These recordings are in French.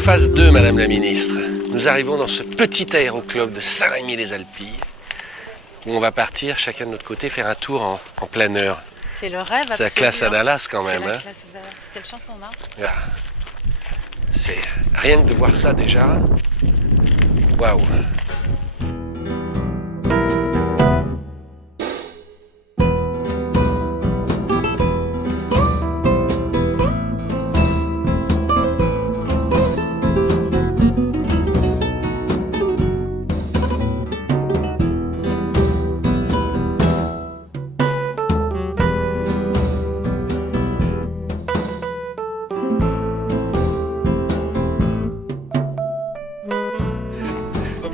phase 2, Madame la Ministre. Nous arrivons dans ce petit aéroclub de Saint-Rémy-les-Alpilles où on va partir chacun de notre côté faire un tour en planeur. C'est le rêve. C'est la classe à Dallas quand même. C'est la hein. classe à Dallas. Quelle chanson on a? Ah. C'est rien que de voir ça déjà. Waouh.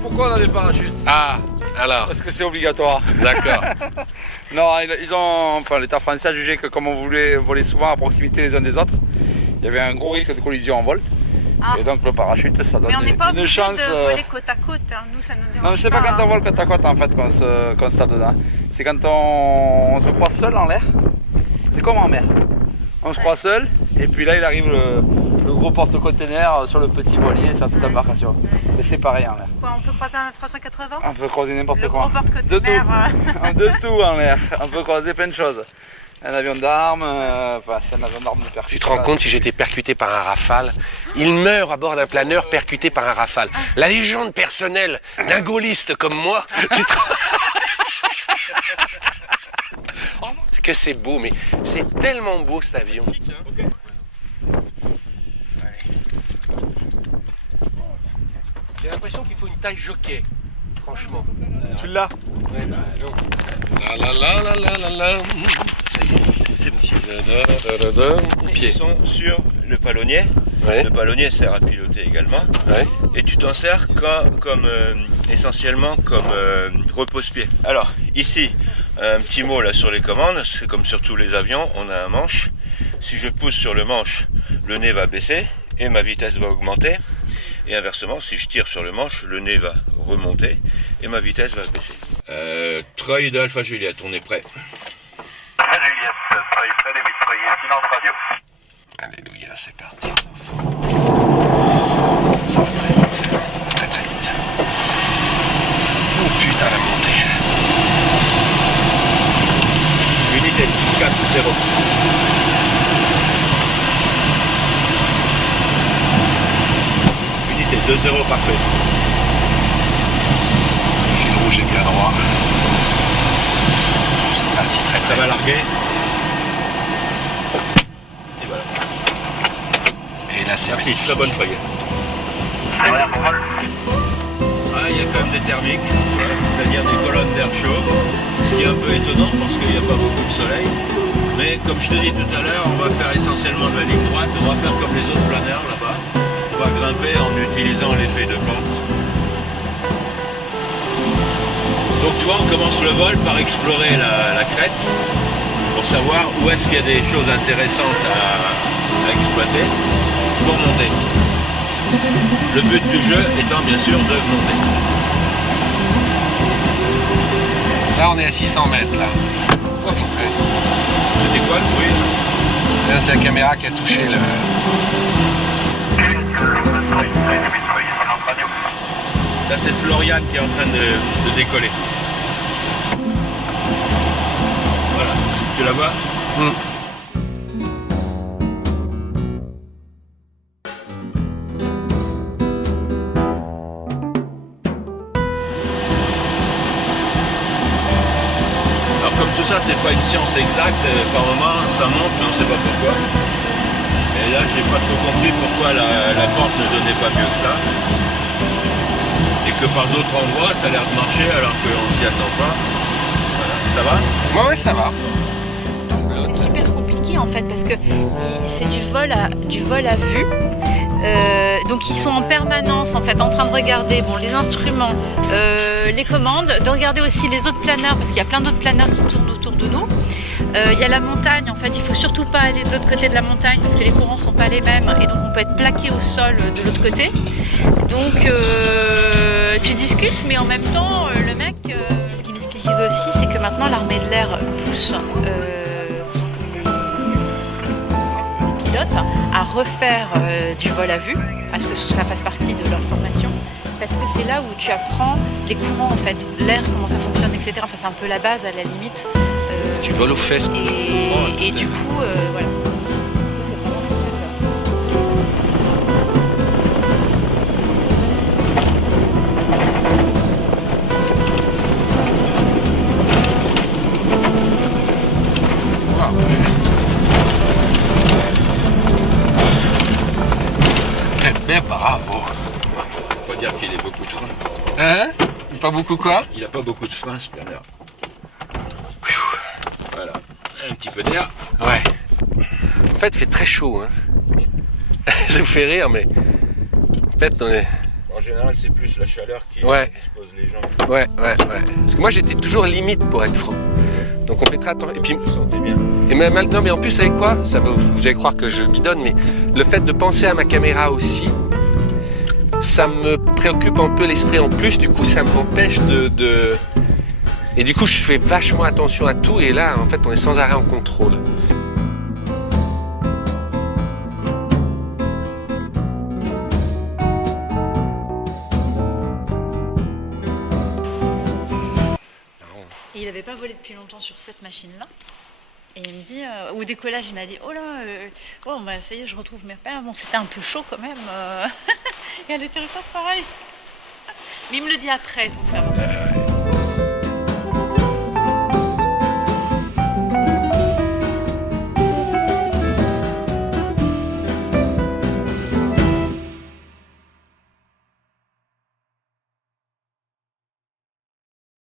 Pourquoi on a des parachutes? Ah, alors, Parce que c'est obligatoire. d'accord. Non, enfin, l'État français a jugé que comme on voulait voler souvent à proximité les uns des autres, il y avait un gros risque de collision en vol. Ah. Et donc le parachute, ça donne Mais on n'est pas une obligé chance. de voler côte à côte. Hein. Nous, ça nous dérange Non, mais c'est pas quand on vole côte à côte en fait qu'on se tape dedans. C'est quand on se croit seul en l'air. C'est comme en mer. On se croit seul et puis là il arrive le gros porte-container sur le petit voilier, sur la petite embarcation. Mais c'est pareil en l'air. Quoi, on peut croiser un 380? On peut croiser n'importe Le quoi. gros De tout. porte-container, De tout en l'air. On peut croiser plein de choses. Un avion d'armes, enfin c'est un avion d'armes de percute. Tu te rends compte si j'étais percuté par un Rafale? Il meurt à bord d'un planeur percuté par un Rafale. La légende personnelle d'un gaulliste comme moi. Tu te... que c'est beau, mais c'est tellement beau cet avion. J'ai l'impression qu'il faut une taille jockey, franchement. Tu l'as? Ouais, bah, non. La la la la la la. Ça y est, c'est bon. Ils sont sur le palonnier. Ouais. Le palonnier sert à piloter également. Ouais. Et tu t'en sers essentiellement comme repose-pied. Alors, ici, un petit mot là sur les commandes. C'est comme sur tous les avions, on a un manche. Si je pousse sur le manche, le nez va baisser et ma vitesse va augmenter. Et inversement, si je tire sur le manche, le nez va remonter et ma vitesse va baisser. Troy de Alpha Juliette, on est prêt. Juliette, soyez prêt, début de soyez, silence radio. Alléluia, c'est parti. Ça va très vite, très très vite. Oh putain, la montée. Unité 4-0. Unité 2-0, parfait. Le fil rouge est bien droit. C'est parti très très Ça va vite. larguer. Et voilà. Et là c'est Merci, très bonne foyer. Derrière pour vol. Ah, il y a quand même des thermiques, c'est-à-dire des colonnes d'air chaud, ce qui est un peu étonnant parce qu'il n'y a pas beaucoup de soleil. Mais comme je te dis tout à l'heure, on va faire essentiellement de la ligne droite, on va faire comme les autres planeurs là-bas. On va grimper en utilisant l'effet de pente. Donc tu vois, on commence le vol par explorer la crête pour savoir où est-ce qu'il y a des choses intéressantes à exploiter pour monter. Le but du jeu étant bien sûr de monter. Là on est à 600 mètres là. À peu près. C'était quoi le bruit? Là c'est la caméra qui a touché le... Soyez prêt, début de soyez, silence radio. Ça c'est Florian qui est en train de décoller. Voilà, tu la vois? Alors comme tout ça c'est pas une science exacte, par moment ça monte mais on sait pas pourquoi. Et là j'ai pas trop compris pourquoi la pente ne donnait pas mieux que ça. Et que par d'autres endroits ça a l'air de marcher alors qu'on s'y attend pas. Voilà. Ça va? Ouais, ça va. C'est super compliqué en fait parce que c'est du vol à vue. Donc ils sont en permanence en fait en train de regarder les instruments, les commandes, de regarder aussi les autres planeurs parce qu'il y a plein d'autres planeurs qui tournent autour de nous. Il y a la montagne, en fait il faut surtout pas aller de l'autre côté de la montagne parce que les courants sont pas les mêmes et donc on peut être plaqué au sol de l'autre côté. Donc tu discutes mais en même temps le mec... Ce qui m'explique aussi c'est que maintenant l'armée de l'air pousse pilotes à refaire du vol à vue, parce que ça fasse partie de leur formation, parce que c'est là où tu apprends les courants en fait, l'air, comment ça fonctionne, etc. Enfin, c'est un peu la base à la limite. Tu voles aux fesses. Et du coup, voilà. C'est vraiment formateur. Mais bravo. Faut pas dire qu'il ait beaucoup de frein. Hein? Pas beaucoup quoi? Il a pas beaucoup de frein ce planeur. Voilà, un petit peu d'air. Ouais. En fait, il fait très chaud. Hein. Ça vous fait rire, mais en fait, on est. En général, c'est plus la chaleur qui Ouais. expose les gens. Ouais. Parce que moi, j'étais toujours limite pour être franc. Donc, on fait très attention. Et puis, Vous le sentez bien. et même maintenant, mais en plus, vous savez quoi? Ça va, vous allez croire que je bidonne, mais le fait de penser à ma caméra aussi, ça me préoccupe un peu l'esprit en plus. Du coup, ça m'empêche de. Et du coup, je fais vachement attention à tout. Et là, en fait, on est sans arrêt en contrôle. Et il n'avait pas volé depuis longtemps sur cette machine-là. Et il me dit, au décollage, il m'a dit, oh là, oh, bah, ça y est, je retrouve mes repères. Bon, c'était un peu chaud quand même. Et à l'atterrissage, pareil. Mais il me le dit après. Donc ça va.